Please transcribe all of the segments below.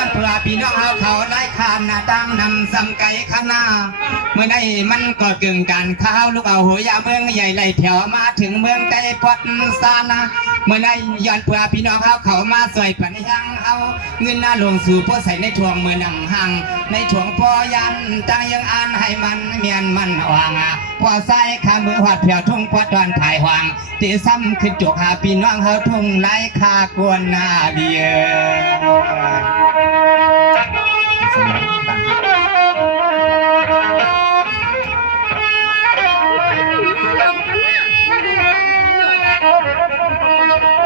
ย้อนเพื่อพี่น้องเขาไล่ขานหน้าตั้งนำสำไก่ข้างหน้าเมื่อใดมันก็กึ่งการข้าวลูกเอาหัวยาเมืองใหญ่ไหลแถวมาถึงเมืองไก่ปอดซานะเมื่อใดย้อนเพื่อพี่น้องเขามาสวยปัญญังเอาเงินหน้าลงสู่พ่อใส่ในถ่วงมือหนังหังในถ่วงพ่อยันตั้งยังอ่านให้มันเมียนมันวางพอใส่ขามือหอดเพียวทุ่งพอดอนถ่ายหวางตีซ้ำขึ้นจุกหาพี่น้องเขาทุ่งไล่คากวนนาเดีย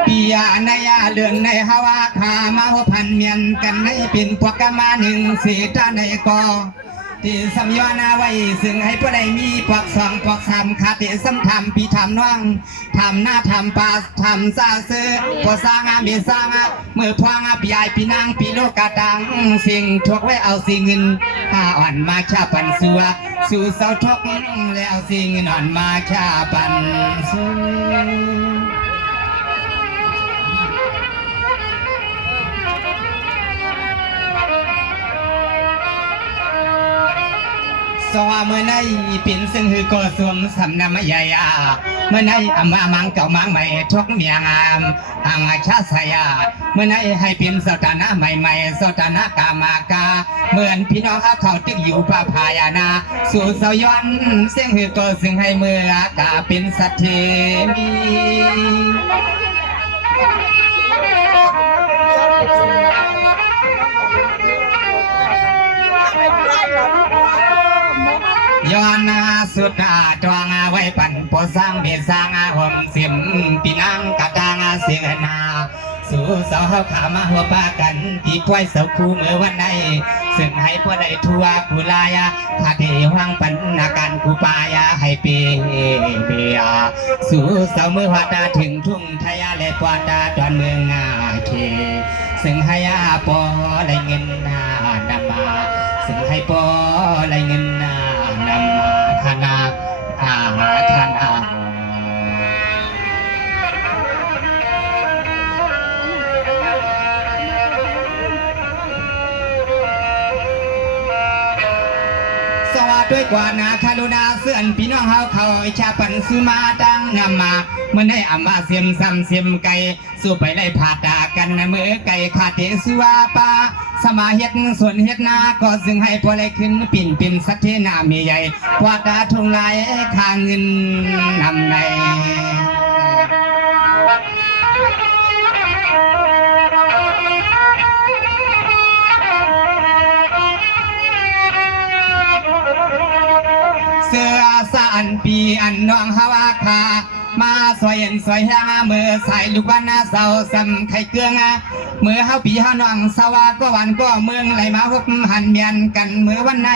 ปียานายาเลือนในฮาวาขามาหัวพันเมียนกันให้เป็นพวกกมาหนึ่งเสียตาในกอที่สำยอนาไว้ซึ่งให้ผู้ใดมีปอกสองปอกสามคาติสัมทำปีทำน้องทำหน้าทำปาทำซาเสือพอสร้างเมียสร้างมือพวงปีใหญ่ปีนางปีโลกาตังสิ่งทวกไว้เอาสิ่งเงินอ่อนมาชาปันสัวสู่เสาทกแล้วสิ่งเงินอ่อนมาชาปันสัวสว่าเมื่อในปิ่นซึ่งคือโกสวมสำนำใหญ่เมื่อในมามังเก่ามังใหม่ทกเมียงามชาสยาเมื่อในให้เป็นสถานะใหม่สถานะกามากาเหมือนพี่น้องเขาจึงอยู่ป่าพายานาสู่สย้อนเสียงคือโกซึ่งให้เมื่อกาเป็นสัตเทมีย้อนสุดจวงไว้ปั่นปอสร้างเบียสร้างห่มเสียมปีนังกะตางเสียนาสู่เสาขามาหัวปากันที่ป่วยเสาคู่เมื่อวันใดซึ่งให้พวกใดทั่วกุลายขาเทห้างปันอาการกูปายาให้เปียสู่เสาเมื่อวัดถึงทุ่งทยาและปวดตอนเมืองเคซึ่งให้ปอไรเงินนำมาซึ่งให้ปอไรเงินนำมาธนาธนาสวัสดีด้วยกว่านาคารุณาเสื่อนพี่น้องเขาชาปันสุมาดังนำมาเมื่อได้อามาเสียมซ้ำเสียมไก่สู้ไปไล่ผาดากันเมื่อไก่ขาดเตสุวาปาสมาเฮ็ดส่วนเฮ็ดนาก็ซึ่งให้พอได้ขึ้นปิ่นสัตเทนามีใหญ่กว่าตาทุ่งลายข้างเงินนำในเสื้อสานปีอันน้องฮาวาคามาสวยสวยฮาเมื่อใส่ลูกวันเสาซ้ำไข่เกลืองเมื่อเฮาปีเฮาน้องสวาก็วันก็เมืองไหลมาฮุบหันเมียนกันเมื่อวันใน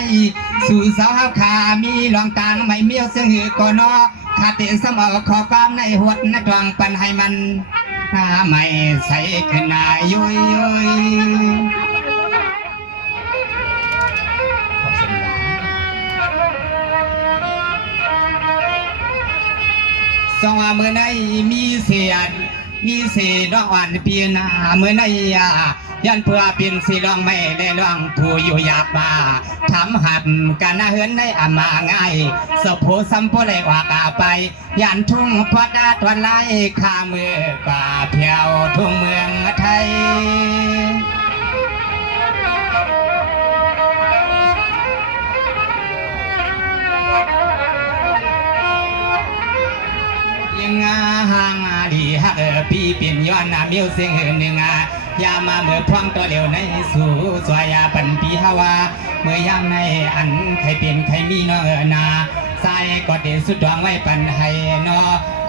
สู่สาวเฮาขามีหลวงตางไม่เมียวเสือหือก็นอขาเตสมอขอความในหวดนัดวางปันให้มันไม่ใส่ขึ้นนายยุยสองเมื่อในมีเสียดอกอ่อนเปียนาเมื่อในยันเพื่อเป็นสีรองไม่ได้รองผู้อยู่อยากมาทำหัดกันเฮือนในอามาง่ายสะโพสัมโพเลยว่ากาไปยันทุ่งพอดาตวันไล่ข้ามือกว่าเพียวทุ่งเมืองไทยห่างดีฮักพี่เปลี่ยนย้อนเมียวเสียงหนึ่งยามาเมื่อพวงตัวเดียวในสู่สวยปันปีฮาวาเมื่อยามในอันใครเปลี่ยนใครมีนอนาสายก็เดสุดดวงไว้ปันให้นอ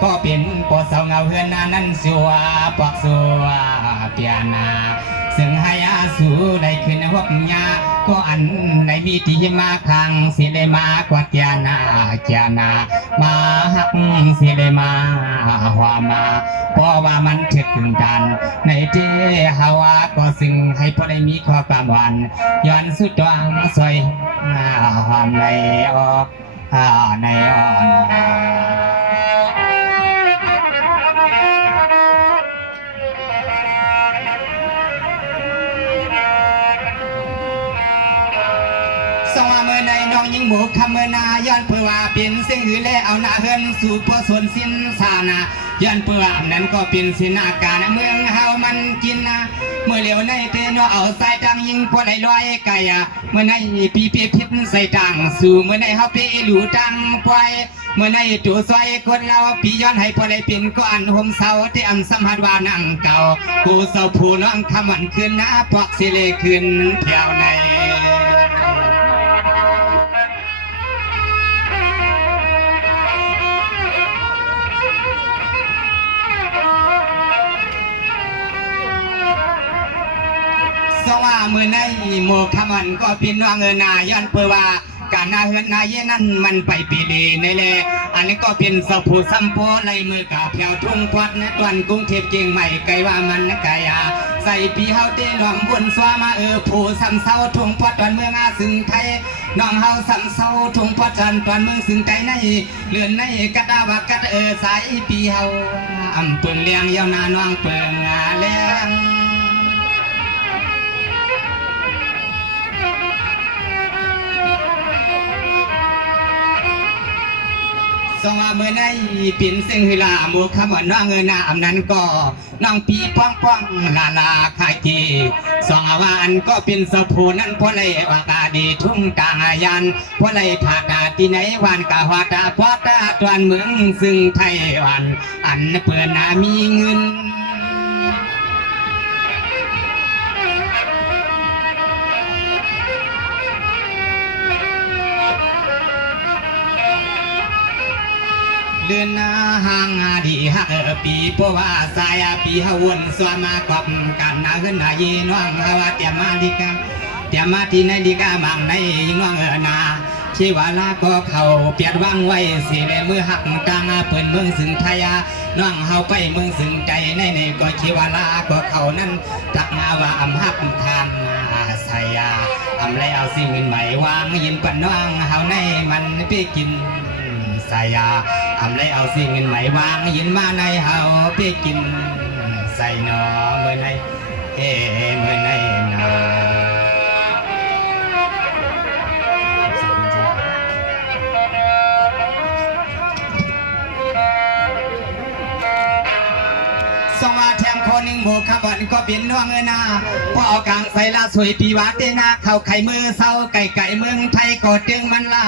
ก็เปลี่ยนปอดเสาเงาเฮือนนานั้นสัวปอกสัวเปียนาซึ่งให้อาสูได้ขึ้นหกยาก็อันในมีที่มาคังเสียได้มากว่าเจียนามาหักเสียได้มาหัวมาเพราะว่ามันเถิดถึงกันในเจ้ฮาวาก็ซึ่งให้พอได้มีข้อความหวานย้อนสุดดวงสวยหอมในออกในอ่อน งว่าเมื่อในน้องยิงหมูคำเมื่อนาย้อนเพื่อว่าเป็นเสียงหือแลเอาหน้าเฮือนสู่พวส่วนสิ้นสานาย้อนเพื่ออันนั้นก็เป็นสินาการเมืองเฮามันกินนะเมื่อเหลียวในเตนเอาใส่ดังยิงพวไหลลอยไก่เมื่อในปีเปียพิษใส่ดังสู่เมื่อในเฮาเปหลูดังปล่อยเมื่อในตัวซอยคนเราปีย้อนให้พวไหลเป็นก็อันห่มเสาที่อันสัมผัสว่านั่งเก่ากูเสาผู้น้องคำวันคืนนะพวกสิเลคืนเที่ยวในสว่ามือในโมคำวันก็เป็นว่าเงินนาย้อนเพื่อว่าการนาเฮือนนายนั่นมันไปปีลีในแลอันนี้ก็เป็นสผูสัมโพไลมือกับแถวทุ่งพอดนะตวนกรุงเทพเจียงใหม่ไกลว่ามันนะกายาใส่ปีเฮาเตหลอมบนสวามาผู้สัมเศร้าทุ่งพอดตอนเมืองอาสึงไทยน้องเฮาสัมเศร้าทุ่งพอดจันตอนเมืองสึงใจในเลือนในกระดาวักกระสายปีเฮาอำเปิงเลี้ยงยาวนาน้องเปิงเลี้ยงสว่าเมื่อในปิ่นเสียงฮิลาโมคำว่าน้องเงินนาอำนั้นก็น้องปีป้องป้องลาลาขายทีสองว่าอันก็เป็นสผูนั้นเพราะไรว่ากาดีทุ่งกายันเพราะไรผาดาที่ไหนวันกาหัวตาพอตาตวนเมืองซึ่งไทยวันอันเปิดนามีเงินเดือนนาห่างดีฮักปีเพราะว่าสายปีฮวนสวมากอบกันนาขึ้นนายีน้องฮาวาเตียมาดีกาเตียมาที่ในดีกามังในยิงน้องนาชีวาลาก็เขาเปียดว่างไว้สิเลมือหักกลางเปิดเมืองสึงไทยน้องเฮาไปเมืองสึงใจในก็ชีวาลาก็เขานั้นตักมาว่าอำหักทางสายอำเลยเอาสิ่งเงินใหม่วางยินปันน้องเฮาในมันไปกินสายอำเลยเอาสิ่งเงินใหม่วางยินมาในเฮาไปกินใส่หนอเมื่อในเมื่อในนาสว่าแถมคนหนึ่งโมคบันก็เป็นน้องเงินนาพอเอากลางใส่ละสวยปีวัดเตนาเข้าไข่มือเศร้าไก่เมืองไทยก็จึงมันลา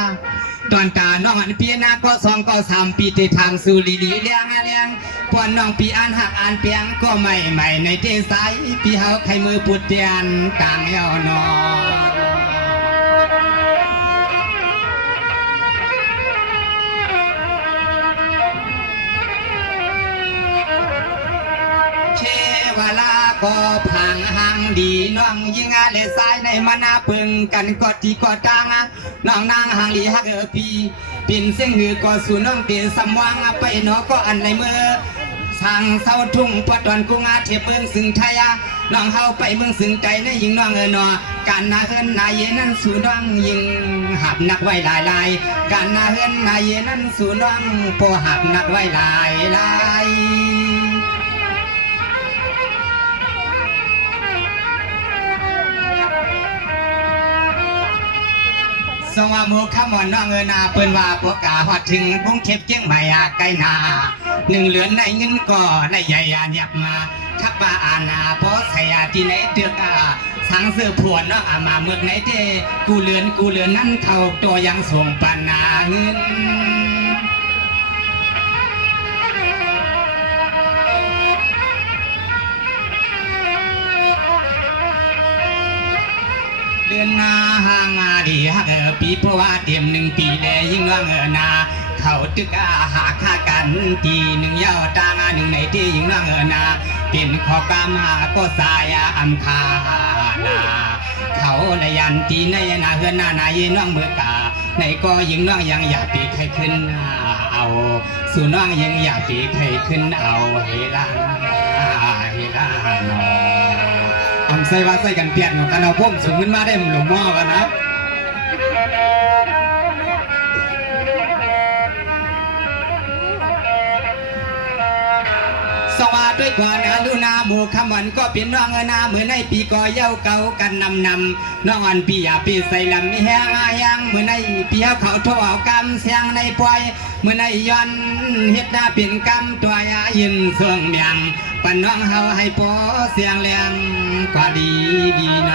ตอนตาน้องอันเปียนาก็สองก็สามปีที่ทางสู่ลีเลี้ยงปวนน้องปีอันหักอันเปียงก็ไม่ในเทสายปีเฮาไข่มือปุดเตียนกลางเยาวนอเวลาก็พังหังดีน้องยิงเลสายในมานาปึงกันกอดที่กอดตังน้องนางหังลีฮักปีปิ่นเสียงหือก็สู่น้องเตียนสมวังไปนอก็อันในเมื่อสั่งเศร้าทุ่งพอตอนกุ้งเทียบเมืองสึงไทยน้องเฮาไปเมืองสึงใจในยิงน้องนอการนาเฮินนายนั้นสู่น้องยิงหับนักไว้ลายการนาเฮินนายนั้นสู่น้องพอหับนักไว้ลายสว่าโมคำว่าน้องนาเปิ้นว่าพวกกาฮอดถึงกรุงเทพเจียงใหม่ไกลนาหนึ่งเหลือนในเงินก็ในใหญ่เนียบมาทักว่าอาณาเพราะใส่ที่ไหนเดือกสังเสือผวนน้องมาเมืองไหนเด้กูเลือนนั่นเขาตัวยังส่งปานาเงินเดือนนาห่างดีฮักปีเพราะว่าเตรียม1 ปีเลยยิ่งว่างนาเขาตึกหาค่ากันที1ยาวตาง1ในที่ยิ่งว่างนาเป็นขอกามาก็สายอัมคานาเขาในยันตีในนาเฮือนนายน้องเมื่อกาในก็ยิ่งน้องยังอยากปีใครขึ้นเอาสู่น้องยังอยากปีใครขึ้นเอาเฮลาโนใส่ว่าใส่กันเปียกหนูกันเอาพุ่มสูงขึ้นมาได้หลวงพ่อกันนะสว่า ด้วยกว่านาลูนาหมู่คำวันก็เป็นน้องนาเมื่อในปีก่อเย้าเก่ากันนำน้องอ่อนปีอย่าปีใส่ลำมีแห้งอายังเมื่อในปีเขาทอกำเสียงในปล่อยเมื่อในย้อนเฮ็ดหน้าเป็นกำตัวยายินเสื่องเมียงปันน้องเฮาให้พอเสียงเลียงกว่าดีใน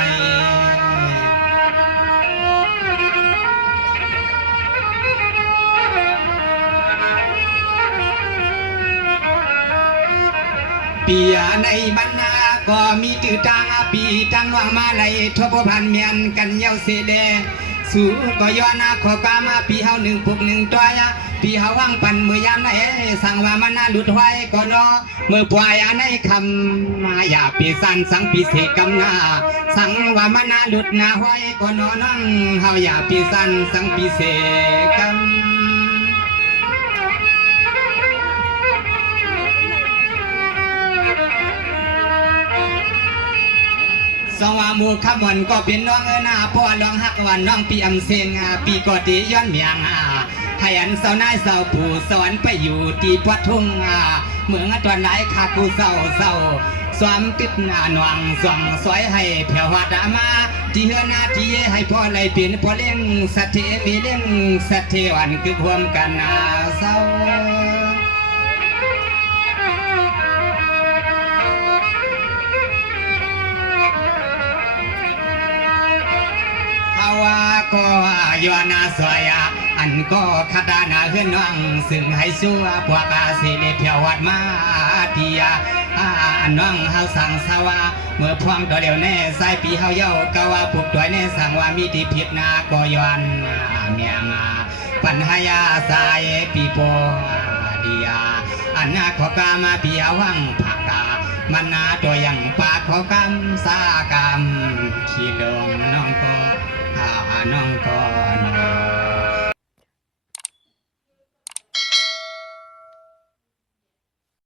ปีในบรรณาก็มีจืดจางปีจังวางมาไหลทบพันเมียนกันเย้าเสดสู่ก็ย้อนขอกามาปีเฮาหนึ่งปุกหนึ่งตัวยาปีเฮาว่างปันเมื่อยามไหนสั่งว่ามันน่าหลุดไว้ก็รอเมื่อปล่อยในคำมาอย่าปีสันสังปีเสกำนาสั่งว่ามันน่าหลุดนาไว้ก็นอนั่งเฮาอย่าปีสันสังปีเสกำสองว่าหมู่ขบวนก็เป็นน้องนาพ่อลองหักวันน้องปีอำเซงปีกอดีย้อนเมียงให้อันเสาหน้าเสาปู่สวรรค์ไปอยู่ที่พัดทุ่งเมืองตอนไหนขากูเศร้าสวมติดหน้าหนวงส่องสวยให้แผ่วดามาที่เฮือนาที่ให้พ่อเลยเปลี่ยนพ่อเลี้ยงสัตเทมีเลี้ยงสัตเทวันคือพวมกันเศร้าว่าก็ย้อนสวยอันก็คดานาเฮือนน้องซึ่งให้ชัวพวกสิเดเพียววัดมาตียน้องเฮาสั่งสวาเมื่อพวงตัวเดียวแน่สายปีเฮาเย้าก็ว่าปลุกตัวแน่สั่งว่ามีที่ผิดนาก็ย้อนเมียงปัญหายาสายปีโปดียอันนาขอกามาปีเอาวังผักกามันนาตัวอย่างปากขอกำสากำขี้ลงน้องก็น้องก็